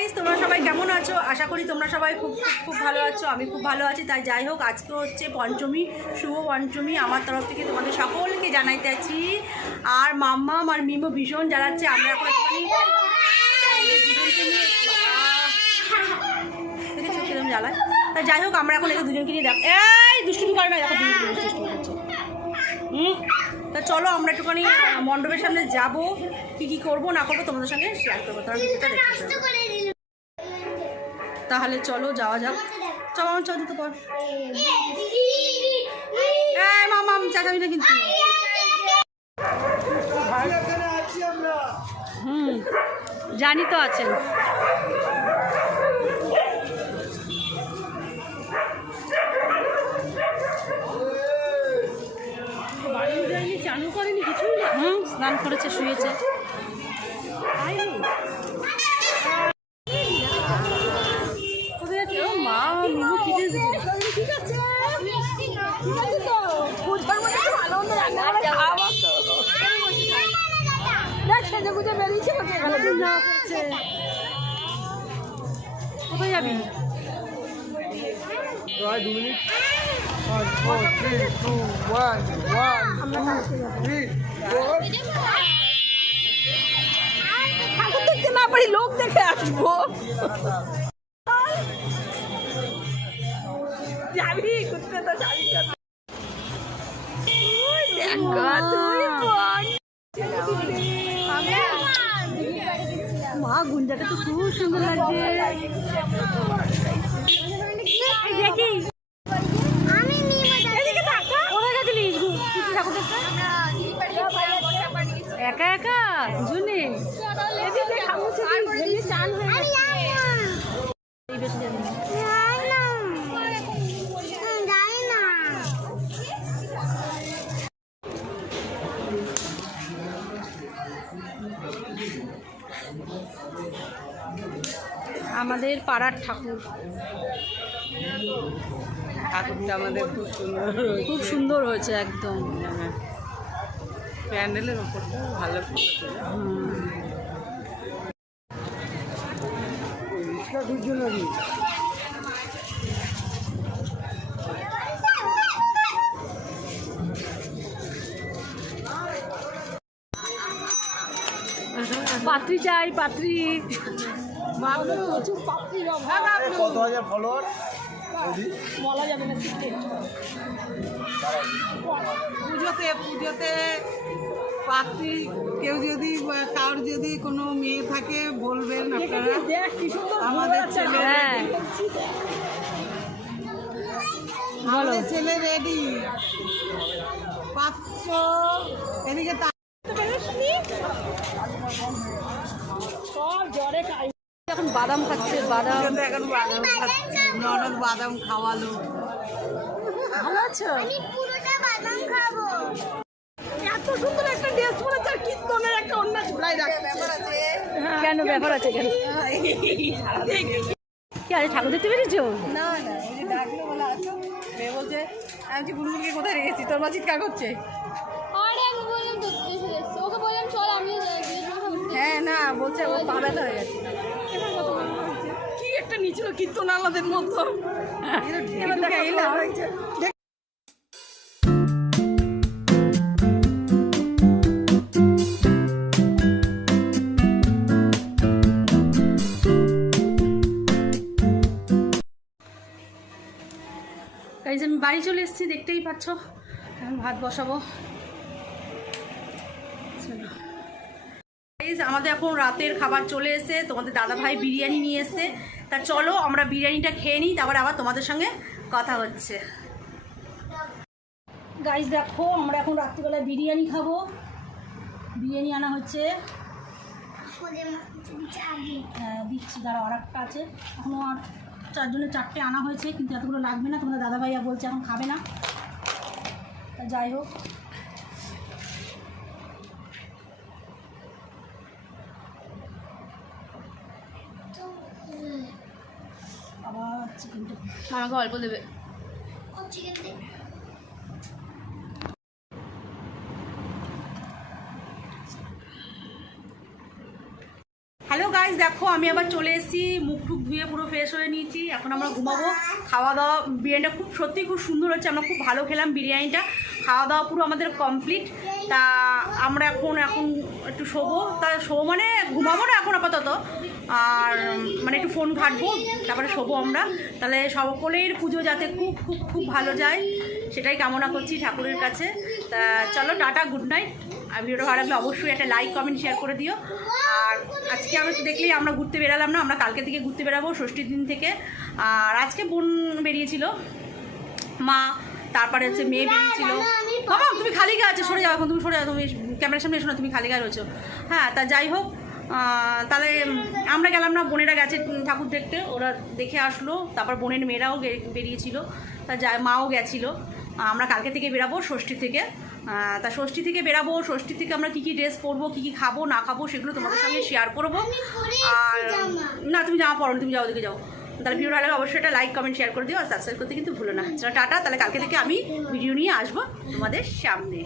Guys তোমরা সবাই কেমন আছো? আশা করি তোমরা সবাই খুব খুব ভালো আছো, আমি খুব ভালো আছি। তাই যাই হোক, আজকে হচ্ছে পঞ্চমী, শুভ পঞ্চমী। আমার তরফ থেকে তোমাদের সকলকে জানাইতে আছি। আর মাম্মাম আর মিমো ভীষণ জ্বালাচ্ছে। আমরা এখন এই জ্বালায়? তা যাই হোক, আমরা এখন একে দুজনকে নিয়ে দেখ। এই, দুষ্টুমি করে না, দেখো হুম, তা চলো আমরা একটুখানি মণ্ডপের সামনে যাব। কি কি করব, না করব তোমাদের সঙ্গে শেয়ার করব। তোমরা। তাহলে চলো যাওয়া যাক। চলো আমার চল দিতে পর। চাকাবি না কিন্তু। হুম জানি তো আছেন। করেনি কিছুই? না হুম স্নান করেছে শুয়েছে কোথায় যাচ্ছে? ও মা মিমু খিদে ঠিক আছে ঠিক আছে তো বুঝবার মধ্যে খুব আনন্দ রান্না করে খাওয়া তো দেখ সেজে গুজে বেরিয়েছে বলছে এখানে দিন যাওয়া করছে কোথায় যাবি Right, do it. One, four, three, two, one, one, two, three, four. ঠাকুর দেখতে না পারি লোক দেখে আসব। যাবি ঘুরতে তো যাবি দেখো তুই গুঞ্জাটা তো খুব সুন্দর লাগছে। একা একা? দুজনে? আমাদের পাড়ার ঠাকুর। ঠাকুরটা আমাদের খুব সুন্দর খুব সুন্দর হয়েছে একদম। প্যান্ডেলের ওপরটা ভালো পাত্রী চাই পাত্রী। কত হাজার ফলোয়ার বলা যাবে না পুজোতে পুজোতে পাত্রী কেউ যদি কার যদি কোনো মেয়ে থাকে বলবেন আপনারা। আমাদের ছেলে হ্যাঁ। আমাদের ছেলে রেডি। পাঁচশো এদিকে তা- সব জ্বরে খাই এখন বাদাম খাচ্ছে বাদাম। এখন বাদাম খাচ্ছি। ননদ বাদাম খাওয়ালো। ভালো আছো? এত সুন্দর একটা ড্রেস পরেছে আর কীর্তনের একটা অন্য ঝুলাই রাখছে কেন ব্যাপার আছে কেন? কি আরে ঠাকুর দেখতে পেরেছ না না এই যে ডাকলো বলে আসো। মেয়ে বলছে আমি গুনগুনকে কোথায় রেখেছি? তোর মা চিৎকার করছে? আরে আমি বললাম ওকে বললাম চল। হ্যাঁ না বলছে ও পা ব্যথা হয়ে গেছে। একটা কীর্তন আমাদের মতো। আমি বাড়ি চলে এসেছি দেখতেই পাচ্ছ। ভাত বসাবো। আমাদের এখন রাতের খাবার চলে এসে তোমাদের দাদা ভাই বিরিয়ানি নিয়ে এসে তা চলো, আমরা বিরিয়ানিটা খেয়ে নিই, তারপরে আবার তোমাদের সঙ্গে কথা হচ্ছে। গাইজ দেখো, আমরা এখন রাত্রিবেলায় বিরিয়ানি খাব। বিরিয়ানি আনা হচ্ছে। হ্যাঁ দিচ্ছি, দাঁড়াও আর একটা আছে। এখনও আর চারজনের চারটে আনা হয়েছে, কিন্তু এতগুলো লাগবে না। তোমাদের দাদা ভাইয়া বলছে এখন খাবে না। তা যাই হোক আবার চিকেনটা আমাকে অল্প দেবে। গাইজ দেখো, আমি আবার চলে এসেছি। মুখ টুক ধুয়ে পুরো ফ্রেশ হয়ে নিয়েছি। এখন আমরা ঘুমাবো। খাওয়া দাওয়া, বিরিয়ানিটা খুব সত্যি খুব সুন্দর হচ্ছে। আমরা খুব ভালো খেলাম বিরিয়ানিটা। খাওয়া দাওয়া পুরো আমাদের কমপ্লিট তা আমরা এখন এখন একটু শোবো। তা শোবো মানে ঘুমাবো না এখন আপাতত। আর মানে একটু ফোন ঘাটবো, তারপরে শোবো আমরা। তাহলে সকলের পুজো যাতে খুব খুব খুব ভালো যায়, সেটাই কামনা করছি ঠাকুরের কাছে। তা চলো, টাটা গুড নাইট আর ভিডিওটা ভালো লাগলে অবশ্যই একটা লাইক কমেন্ট শেয়ার করে দিও। আর আজকে আমরা তো দেখলেই আমরা ঘুরতে বেরালাম না, আমরা কালকে থেকে ঘুরতে বেরাবো, ষষ্ঠীর দিন থেকে। আর আজকে বোন বেরিয়েছিল, মা, তারপরে হচ্ছে মেয়ে বেরিয়েছিল। বাবা, তুমি খালি গায়ে আছে, সরে যাও এখন, তুমি সরে যাও, তুমি ক্যামেরার সামনে এসো না, তুমি খালি গায়ে রয়েছো। হ্যাঁ তা যাই হোক তাহলে আমরা গেলাম না, বোনেরা গেছে ঠাকুর দেখতে, ওরা দেখে আসলো, তারপর বোনের মেয়েরাও গে- বেরিয়েছিল, তা যা মাও গেছিল। আমরা কালকে থেকে বেরাবো, ষষ্ঠী থেকে। তা ষষ্ঠী থেকে বেরাবো ষষ্ঠী থেকে আমরা কী কী ড্রেস পরবো কী কী খাব না খাব সেগুলো তোমাদের সঙ্গে শেয়ার করব। আর না তুমি জামা পড়ো তুমি যাও ওদিকে যাও। তাহলে ভিডিও ভালো অবশ্যই একটা লাইক কমেন্ট শেয়ার করে দিও আর সাবস্ক্রাইব করতে কিন্তু ভুলো না। চলো টাটা। তাহলে কালকে থেকে আমি ভিডিও নিয়ে আসব তোমাদের সামনে।